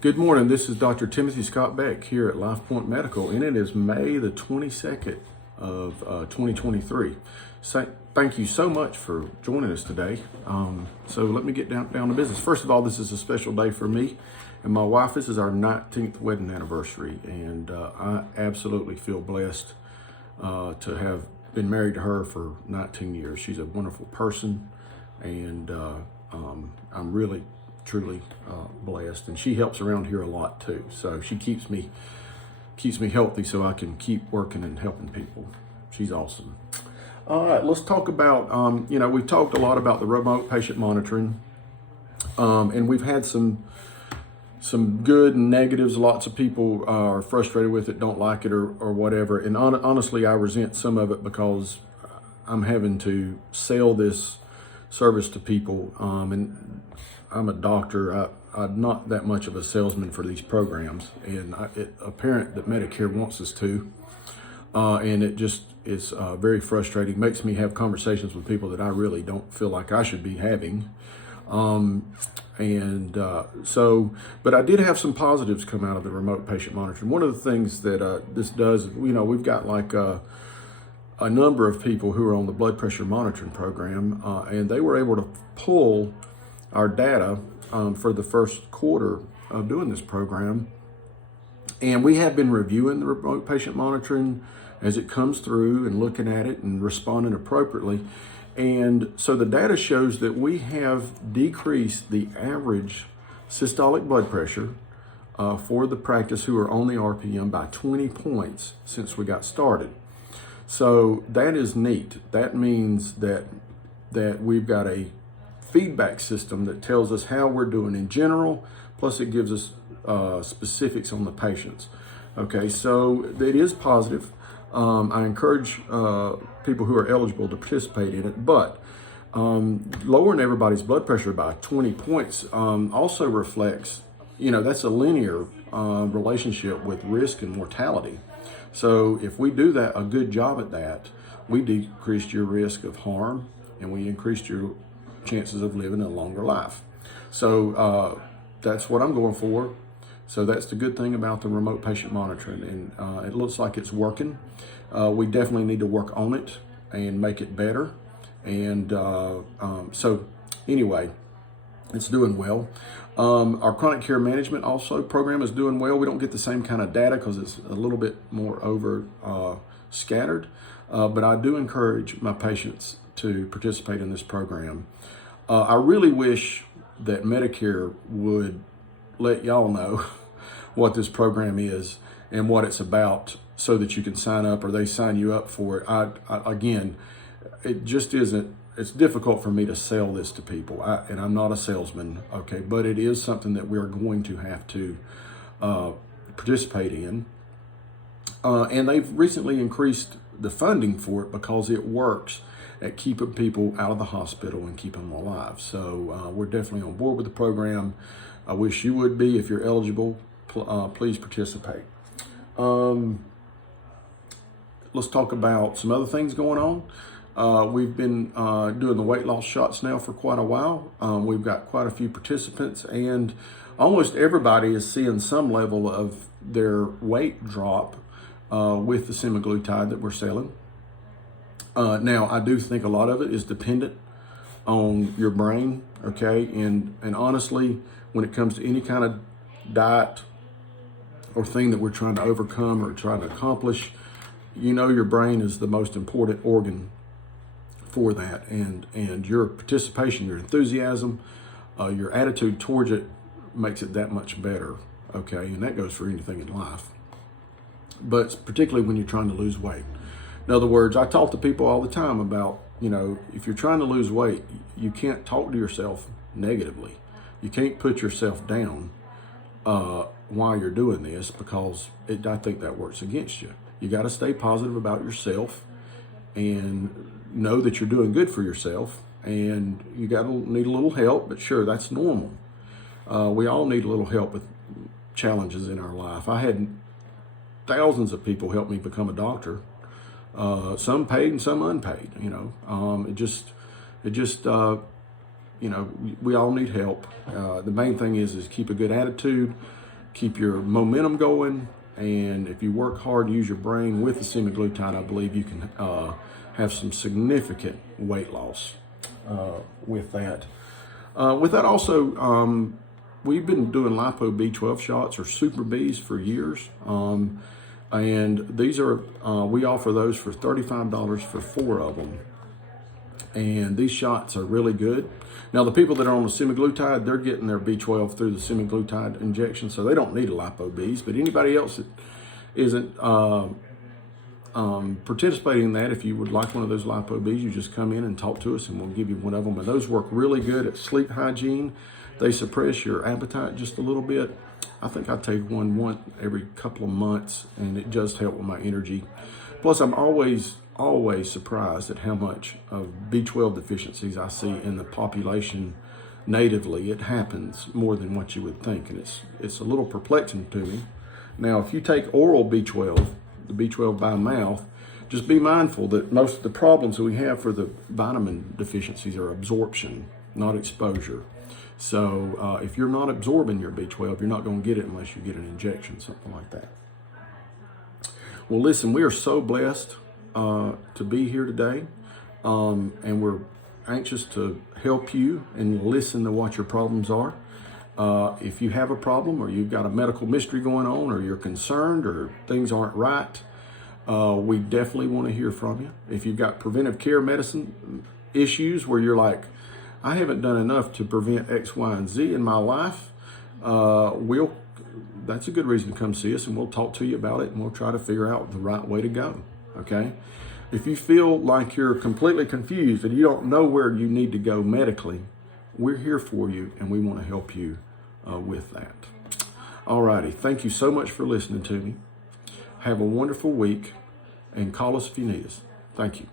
Good morning. This is Dr. Timothy Scott Beck here at LifePoint Medical, and it is May the 22nd of 2023. Thank you so much for joining us today. So let me get down to business. First of all, this is a special day for me and my wife. This is our 19th wedding anniversary, and I absolutely feel blessed to have been married to her for 19 years. She's a wonderful person, and I'm really truly blessed, and she helps around here a lot too. So she keeps me healthy so I can keep working and helping people. She's awesome. All right, let's talk about, we've talked a lot about the remote patient monitoring, and we've had some good and negatives. Lots of people are frustrated with it, don't like it, or whatever. And honestly, I resent some of it because I'm having to sell this service to people, and I'm a doctor. I'm not that much of a salesman for these programs, and it's apparent that Medicare wants us to, and it just is very frustrating. Makes me have conversations with people that I really don't feel like I should be having. But I did have some positives come out of the remote patient monitoring. One of the things that this does, we've got like a number of people who are on the blood pressure monitoring program, and they were able to pull our data for the first quarter of doing this program. And we have been reviewing the remote patient monitoring as it comes through and looking at it and responding appropriately. And so the data shows that we have decreased the average systolic blood pressure for the practice who are on the RPM by 20 points since we got started. So that is neat. That means that we've got a feedback system that tells us how we're doing in general, plus it gives us specifics on the patients. Okay, so it is positive. I encourage people who are eligible to participate in it, but lowering everybody's blood pressure by 20 points also reflects, that's a linear relationship with risk and mortality. So if we do a good job at that, we decreased your risk of harm, and we increased your chances of living a longer life. So that's what I'm going for. So that's the good thing about the remote patient monitoring, and it looks like it's working. We definitely need to work on it and make it better. And so anyway, it's doing well. Our chronic care management also program is doing well. We don't get the same kind of data because it's a little bit more over scattered, but I do encourage my patients to participate in this program. I really wish that Medicare would let y'all know what this program is and what it's about so that you can sign up, or they sign you up for it. Again, it just isn't, it's difficult for me to sell this to people, and I'm not a salesman, okay, but it is something that we're going to have to participate in. And they've recently increased the funding for it because it works at keeping people out of the hospital and keeping them alive. So we're definitely on board with the program. I wish you would be. If you're eligible, please participate. Let's talk about some other things going on. We've been doing the weight loss shots now for quite a while. We've got quite a few participants, and almost everybody is seeing some level of their weight drop with the semaglutide that we're selling. Now, I do think a lot of it is dependent on your brain, okay? And honestly, when it comes to any kind of diet or thing that we're trying to overcome or trying to accomplish, your brain is the most important organ for that. And your participation, your enthusiasm, your attitude towards it makes it that much better, okay? And that goes for anything in life, but particularly when you're trying to lose weight. In other words, I talk to people all the time about, if you're trying to lose weight, you can't talk to yourself negatively. You can't put yourself down while you're doing this, because I think that works against you. You got to stay positive about yourself and know that you're doing good for yourself, and you need a little help, but sure, that's normal. We all need a little help with challenges in our life. I had thousands of people help me become a doctor. Some paid and some unpaid, we all need help. The main thing is keep a good attitude, keep your momentum going. And if you work hard, use your brain with the semaglutide, I believe you can have some significant weight loss with that. With that also, we've been doing Lipo B12 shots or Super Bs for years. And these are, we offer those for $35 for 4 of them. And these shots are really good. Now, the people that are on the semaglutide, they're getting their B12 through the semaglutide injection, so they don't need a Lipo Bs. But anybody else that isn't participating in that, if you would like one of those Lipo Bs, you just come in and talk to us and we'll give you one of them. And those work really good at sleep hygiene. They suppress your appetite just a little bit. I think I take one every couple of months, and it just helps with my energy. Plus, I'm always surprised at how much of B12 deficiencies I see in the population natively. It happens more than what you would think, and it's a little perplexing to me. Now, if you take oral B12, the B12 by mouth, just be mindful that most of the problems that we have for the vitamin deficiencies are absorption, not exposure. So if you're not absorbing your B12, you're not going to get it unless you get an injection, something like that. Well, listen, we are so blessed to be here today, and we're anxious to help you and listen to what your problems are. If you have a problem, or you've got a medical mystery going on, or you're concerned, or things aren't right, we definitely want to hear from you. If you've got preventive care medicine issues where you're like, I haven't done enough to prevent X, Y, and Z in my life, that's a good reason to come see us, and we'll talk to you about it, and we'll try to figure out the right way to go, okay? If you feel like you're completely confused and you don't know where you need to go medically, we're here for you, and we want to help you with that. All righty. Thank you so much for listening to me. Have a wonderful week, and call us if you need us. Thank you.